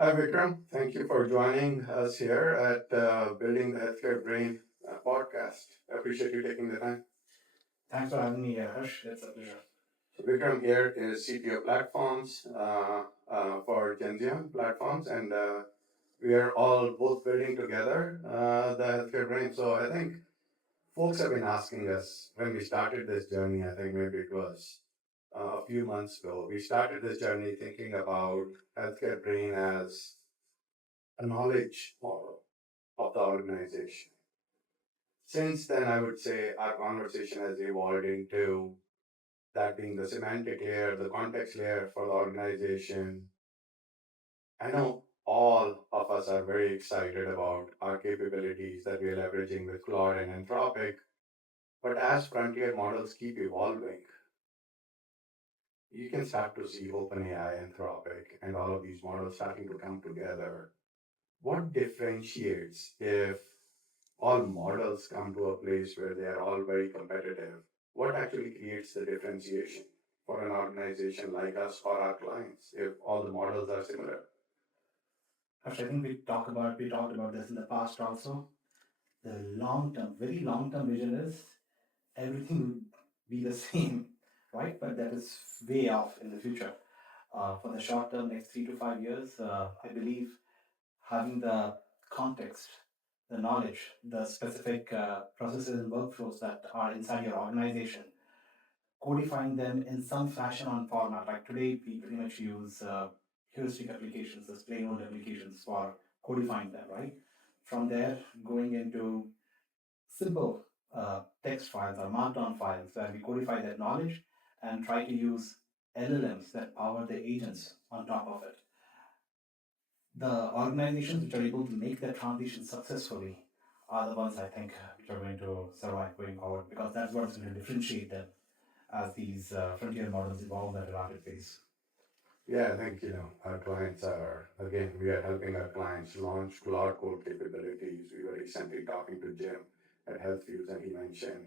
Hi, Vikram. Thank you for joining us here at Building the Healthcare Brain podcast. I appreciate you taking the time. Thanks for having me, Harsh. It's a pleasure. So, Vikram here is CTO Platforms for Genzeon Platforms, and we are all both building together the healthcare brain. So, I think folks have been asking us when we started this journey, I think maybe it was a few months ago, we started this journey thinking about healthcare brain as a knowledge model of the organization. Since then, I would say our conversation has evolved into that being the semantic layer, the context layer for the organization. I know all of us are very excited about our capabilities that we are leveraging with Claude and Anthropic, but as frontier models keep evolving, you can start to see OpenAI, Anthropic, and all of these models starting to come together. What differentiates if all models come to a place where they are all very competitive? What actually creates the differentiation for an organization like us or our clients if all the models are similar? Harsh, I think we talked about this in the past also. The long term, very long term vision is everything will be the same, right? But that is way off in the future. For the short term, next 3 to 5 years, I believe having the context, the knowledge, the specific processes and workflows that are inside your organization, codifying them in some fashion on format. Like today, we pretty much use heuristic applications, as plain old applications for codifying them, right? From there, going into simple text files or markdown files where we codify that knowledge and try to use LLMs that power the agents on top of it. The organizations which are able to make that transition successfully are the ones I think which are going to survive going forward because that's what's going to differentiate them as these frontier models evolve at a rapid pace. Yeah, I think our clients are again. We are helping our clients launch cloud code capabilities. We were recently talking to Jim at HealthFuse, and he mentioned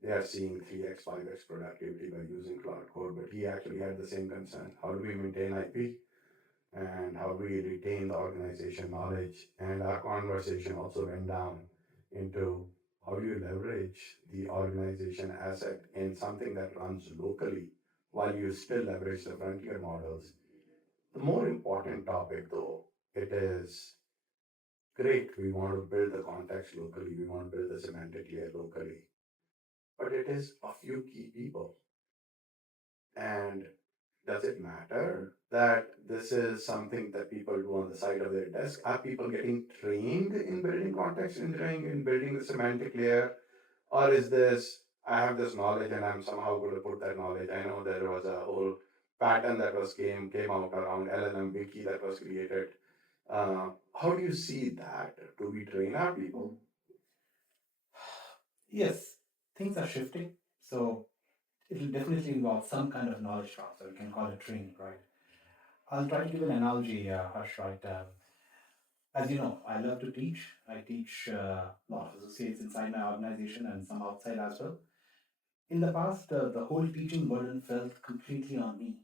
they are seeing 3x, 5x productivity by using cloud code. But he actually had the same concern: how do we maintain IP, and how do we retain the organization knowledge? And our conversation also went down into how do you leverage the organization asset in something that runs locally while you still leverage the frontier models. The more important topic, though, it is great. We want to build the context locally, we want to build the semantic layer locally, but it is a few key people. And does it matter that this is something that people do on the side of their desk? Are people getting trained in building context engineering, in building the semantic layer? Or is this, I have this knowledge and I'm somehow going to put that knowledge? I know there was a whole pattern that came out around LLM wiki that was created. How do you see that? Do we train our people? Yes, things are shifting, so it will definitely involve some kind of knowledge transfer. We can call it training, right? I'll try to give an analogy, Harsh, right? As you know, I love to teach. I teach a lot of associates inside my organization and some outside as well. In the past, the whole teaching burden felt completely on me,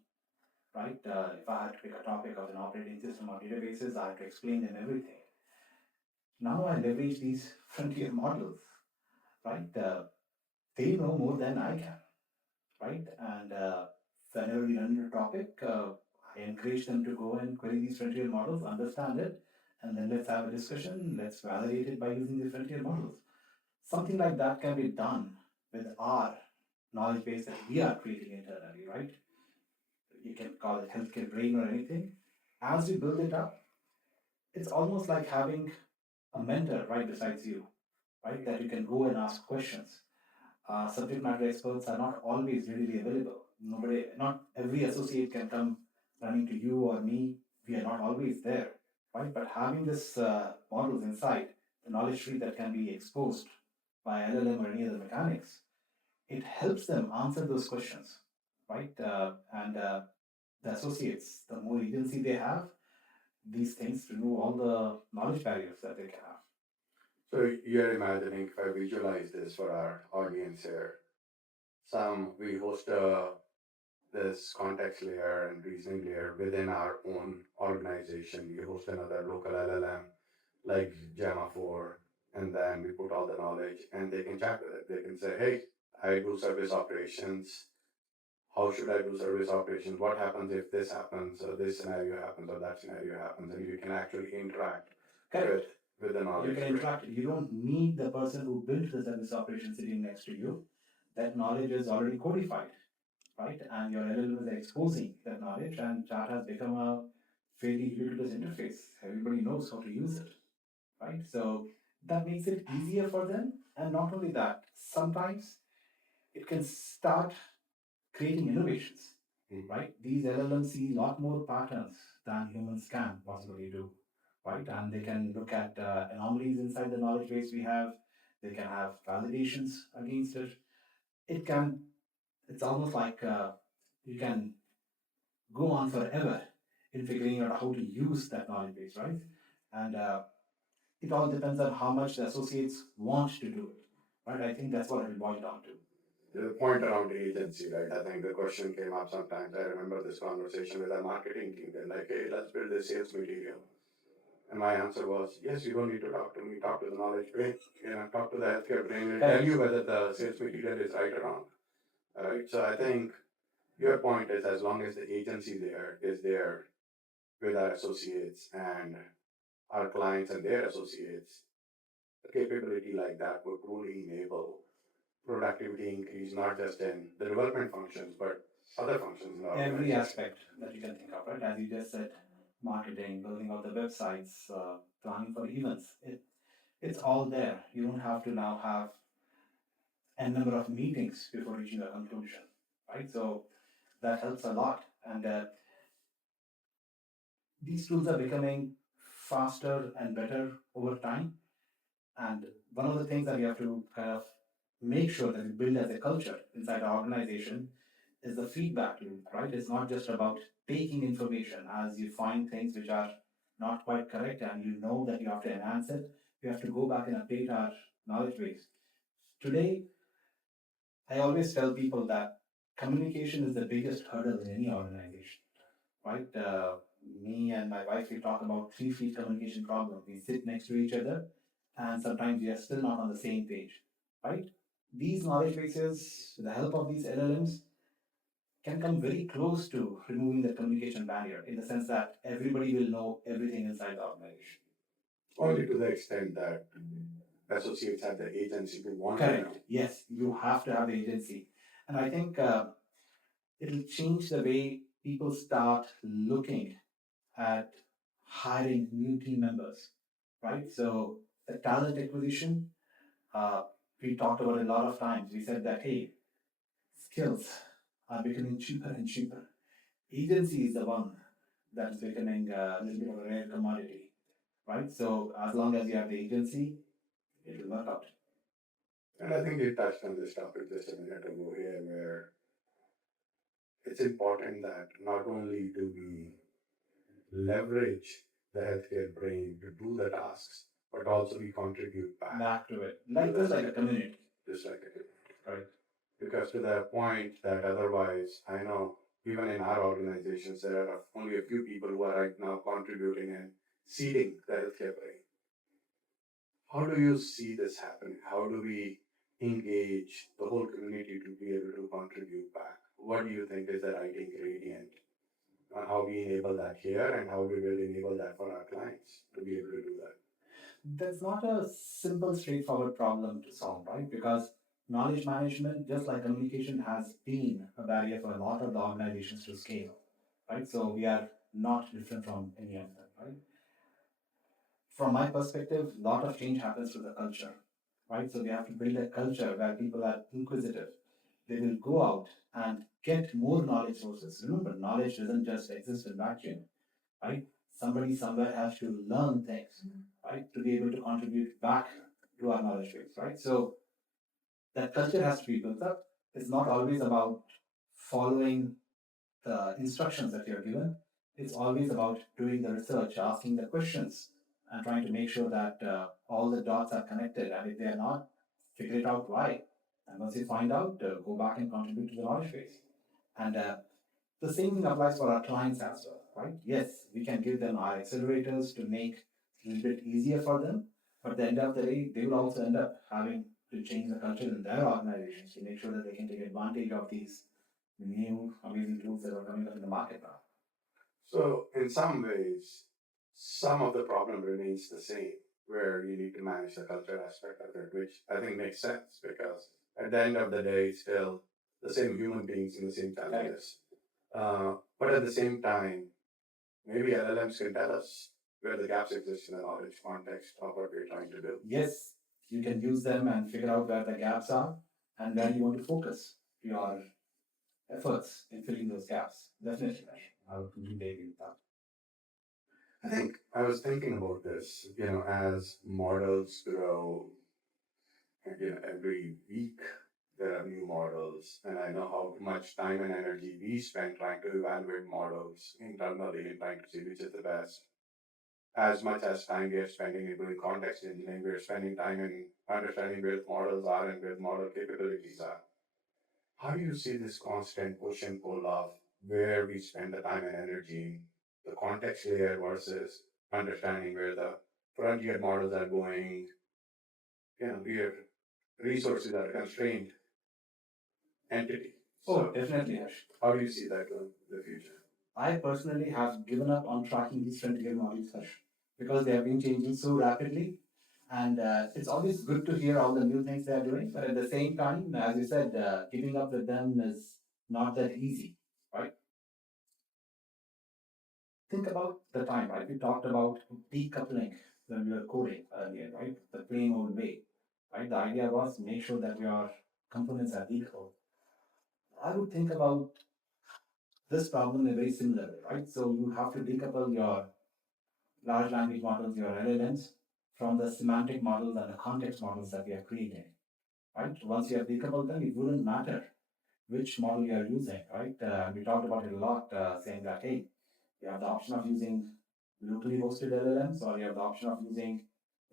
right? If I had to pick a topic of an operating system or databases, I had to explain them everything. Now I leverage these frontier models, right? They know more than I can, right? And whenever we run into a topic, I encourage them to go and query these frontier models, understand it, and then let's have a discussion. Let's validate it by using the frontier models. Something like that can be done with our knowledge base that we are creating internally, right? You can call it healthcare brain or anything. As we build it up, it's almost like having a mentor right besides you, right? That you can go and ask questions. Subject matter experts are not always readily available. Not every associate can come running to you or me. We are not always there, right? But having this models inside, the knowledge tree that can be exposed by LLM or any other mechanics, it helps them answer those questions, right? And the associates, the more agency they have, these things remove all the knowledge barriers that they can have. So you're imagining, if I visualize this for our audience here, we host a this context layer and reasoning layer within our own organization. We host another local LLM like Gemma 4, and then we put all the knowledge and they can chat with it. They can say, hey, I do service operations. How should I do service operations? What happens if this happens, or this scenario happens, or that scenario happens? And you can actually interact Correct. with the You knowledge. can interact. You don't need the person who built the service operation sitting next to you. That knowledge is already codified, right? And your LLM is exposing that knowledge, and chat has become a fairly ubiquitous interface. Everybody knows how to use it, right? So that makes it easier for them. And not only that, sometimes it can start creating innovations, right? These LLMs see a lot more patterns than humans can possibly do, right? And they can look at anomalies inside the knowledge base we have. They can have validations against it. It can, it's almost like you can go on forever in figuring out how to use that knowledge base, right? And it all depends on how much the associates want to do it, right? I think that's what it boils down to. The point around agency, right? I think the question came up sometimes. I remember this conversation with a marketing team. They're like, hey, let's build this sales material. And my answer was, yes, you don't need to talk to me, talk to the knowledge brain, talk to the healthcare brain and tell you whether the sales material is right or wrong. Right? So I think your point is as long as the agency there is there with our associates and our clients and their associates, a capability like that would truly enable productivity increase, not just in the development functions, but other functions in our Every organization. aspect that you can think of, right? As you just said, marketing, building out the websites, planning for events. It's all there. You don't have to now have a number of meetings before reaching a conclusion, right? So that helps a lot. And these tools are becoming faster and better over time. And one of the things that we have to kind of make sure that we build as a culture inside our organization is the feedback loop, right? It's not just about taking information as you find things which are not quite correct and you know that you have to enhance it. You have to go back and update our knowledge base. Today, I always tell people that communication is the biggest hurdle in any organization, right? Me and my wife, we talk about 3 feet communication problem. We sit next to each other, and sometimes we are still not on the same page, right? These knowledge bases, with the help of these LLMs, can come very close to removing the communication barrier in the sense that everybody will know everything inside the organization. Only to the extent that associates have the agency to want to Correct. know. Yes, you have to have the agency. And I think it'll change the way people start looking at hiring new team members, right? So the talent acquisition, uh, we talked about a lot of times. We said that, hey, skills are becoming cheaper and cheaper. Agency is the one that is becoming a little bit of a rare commodity, right? So as long as you have the agency, it will work out. And I think you touched on this topic just a minute ago here, where it's important that not only do we leverage the healthcare brain to do the tasks, but also we contribute Back to it, like just like a community. just like a Right. because to the point that otherwise, I know even in our organizations, there are only a few people who are right now contributing and seeding the healthcare brain. How do you see this happening? How do we engage the whole community to be able to contribute back? What do you think is the right ingredient on how we enable that here and how we will enable that for our clients to be able to do that? That's not a simple, straightforward problem to solve, right? Because knowledge management, just like communication, has been a barrier for a lot of the organizations to scale, right? So we are not different from any of them, right? From my perspective, a lot of change happens to the culture, right? So we have to build a culture where people are inquisitive. They will go out and get more knowledge sources. Remember, knowledge doesn't just exist in vacuum, right? Somebody somewhere has to learn things, right, to be able to contribute back to our knowledge base, right? So that culture has to be built up. It's not always about following the instructions that you're given. It's always about doing the research, asking the questions, and trying to make sure that all the dots are connected. And if they are not, figure it out why. And once you find out, go back and contribute to the knowledge base. And The same thing applies for our clients as well, right? Yes, we can give them our accelerators to make it a little bit easier for them, but at the end of the day, they will also end up having to change the culture in their organizations to make sure that they can take advantage of these new amazing tools that are coming up in the market now. So, in some ways, some of the problem remains the same, where you need to manage the culture aspect of it, which I think makes sense because at the end of the day, it's still the same human beings and the same challenges. But at the same time, maybe LLMs can tell us where the gaps exist in the knowledge context of what we're trying to do. Yes, you can use them and figure out where the gaps are and where you want to focus your efforts in filling those gaps. Definitely, I would completely agree with that. I think I was thinking about this, as models grow, every week there are new models, and I know how much time and energy we spend trying to evaluate models internally and trying to see which is the best. As much as time we are spending in doing context engineering, we are spending time in understanding where the models are and where the model capabilities are. How do you see this constant push and pull of where we spend the time and energy, the context layer versus understanding where the frontier models are going? We are resources are a constrained entity. Oh, definitely, Harsh. How do you see that going in the future? I personally have given up on tracking these frontier models, Harsh, because they have been changing so rapidly. And it's always good to hear all the new things they are doing, but at the same time, as you said, keeping up with them is not that easy, right? Think about the time, right? We talked about decoupling when we were coding earlier, right? The plain old way, right? The idea was make sure that your components are decoupled. I would think about this problem in a very similar way, right? So you have to decouple your large language models, your LLMs, from the semantic models and the context models that we are creating, right? Once you have decoupled them, it wouldn't matter which model you are using, right? We talked about it a lot, saying that, hey, you have the option of using locally hosted LLMs or you have the option of using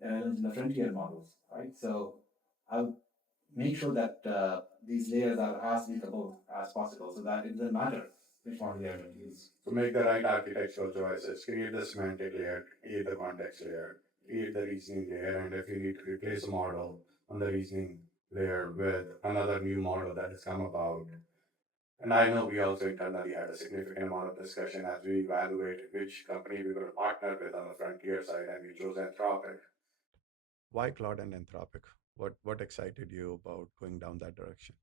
LLMs in the frontier models, right? So I'll make sure that these layers are as decoupled as possible so that it doesn't matter which model you are going to use. So make the right architectural choices, create the semantic layer, create the context layer, create the reasoning layer, and if you need to replace a model on the reasoning layer with another new model that has come about. And I know we also internally had a significant amount of discussion as we evaluated which company we were going to partner with on the frontier side, and we chose Anthropic. Why Claude and Anthropic? What excited you about going down that direction?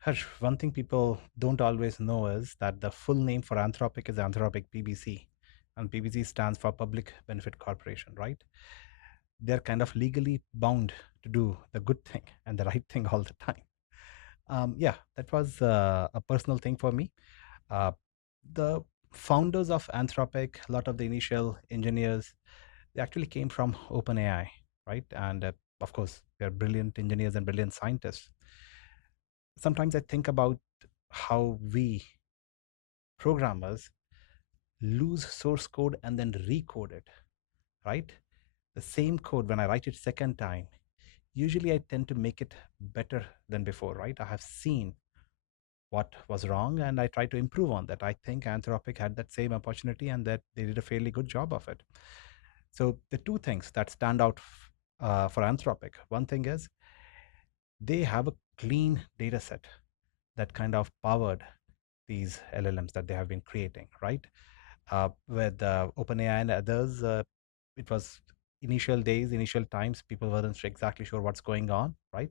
Harsh, one thing people don't always know is that the full name for Anthropic is Anthropic PBC, and PBC stands for Public Benefit Corporation, right? They're kind of legally bound to do the good thing and the right thing all the time. Yeah, that was a personal thing for me. Uh, the founders of Anthropic, a lot of the initial engineers, they actually came from OpenAI, right? And of course, they're brilliant engineers and brilliant scientists. Sometimes I think about how we programmers lose source code and then recode it, right? The same code, when I write it second time, usually I tend to make it better than before, right? I have seen what was wrong and I try to improve on that. I think Anthropic had that same opportunity and that they did a fairly good job of it. So the two things that stand out for Anthropic, one thing is they have a clean data set that kind of powered these LLMs that they have been creating, right? With OpenAI and others, it was initial days, initial times, people weren't exactly sure what's going on, right?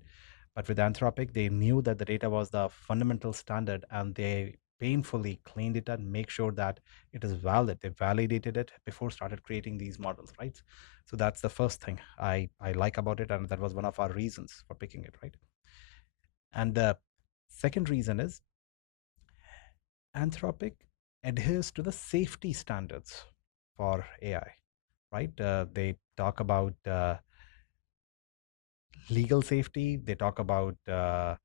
But with Anthropic, they knew that the data was the fundamental standard and they painfully cleaned it and make sure that it is valid. They validated it before started creating these models, right? So that's the first thing I like about it. And that was one of our reasons for picking it, right? And the second reason is Anthropic adheres to the safety standards for AI, right? They talk about legal safety, they talk about uh,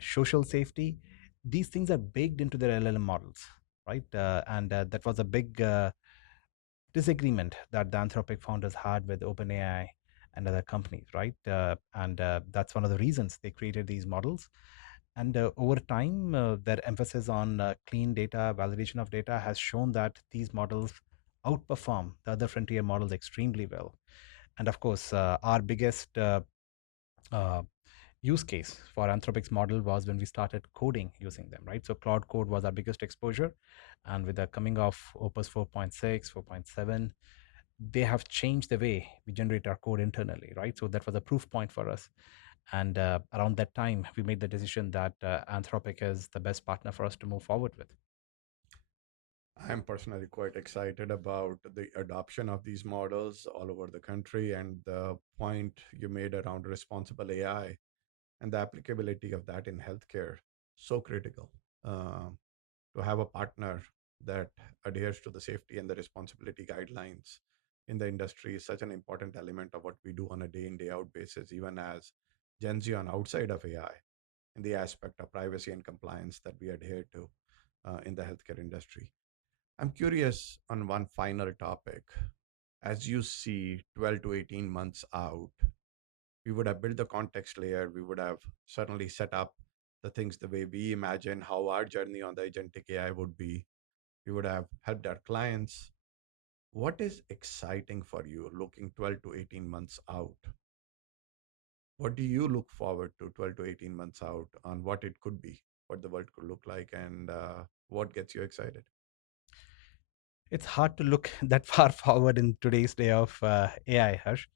social safety. These things are baked into their LLM models, right? And that was a big disagreement that the Anthropic founders had with OpenAI and other companies, right? And that's one of the reasons they created these models. And over time, their emphasis on clean data, validation of data has shown that these models outperform the other frontier models extremely well. And of course, our biggest uh, use case for Anthropic's model was when we started coding using them, right? So Cloud Code was our biggest exposure. And with the coming of Opus 4.6, 4.7, they have changed the way we generate our code internally, right? So that was a proof point for us. And around that time, we made the decision that Anthropic is the best partner for us to move forward with. I'm personally quite excited about the adoption of these models all over the country and the point you made around responsible AI and the applicability of that in healthcare. So critical to have a partner that adheres to the safety and the responsibility guidelines in the industry is such an important element of what we do on a day in, day out basis, even as Genzeon outside of AI in the aspect of privacy and compliance that we adhere to in the healthcare industry. I'm curious on one final topic. As you see 12 to 18 months out, we would have built the context layer. We would have certainly set up the things the way we imagine how our journey on the agentic AI would be. We would have helped our clients. What is exciting for you looking 12 to 18 months out? What do you look forward to 12 to 18 months out on what it could be, what the world could look like, and what gets you excited? It's hard to look that far forward in today's day of AI, Harsh.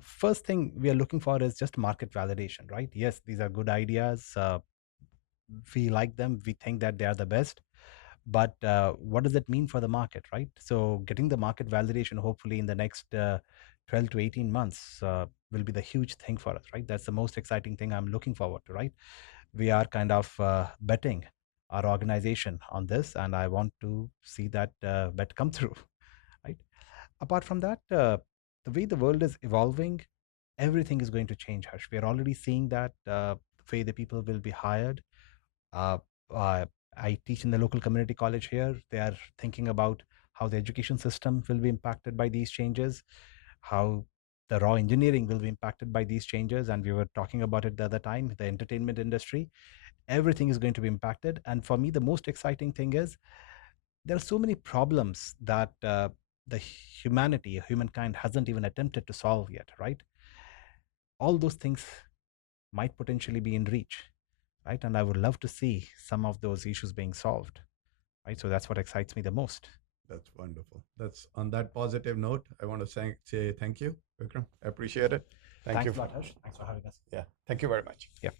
First thing we are looking for is just market validation, right? Yes, these are good ideas. We like them. We think that they are the best. But what does it mean for the market, right? So getting the market validation, hopefully in the next 12 to 18 months, will be the huge thing for us, right? That's the most exciting thing I'm looking forward to, right? We are kind of betting our organization on this, and I want to see that bet come through, right? Apart from that, the way the world is evolving, everything is going to change, Harsh. We are already seeing that the way the people will be hired. uh, uh, I teach in the local community college here. They are thinking about how the education system will be impacted by these changes, how the raw engineering will be impacted by these changes. And we were talking about it the other time, the entertainment industry. Everything is going to be impacted. And for me, the most exciting thing is there are so many problems that the humankind hasn't even attempted to solve yet, right? All those things might potentially be in reach, right? And I would love to see some of those issues being solved, right? So that's what excites me the most. That's wonderful. That's on that positive note. I want to say thank you, Vikram. I appreciate it. Thank you. Thanks a lot, Harsh. Thanks for having us. Yeah. Thank you very much. Yeah.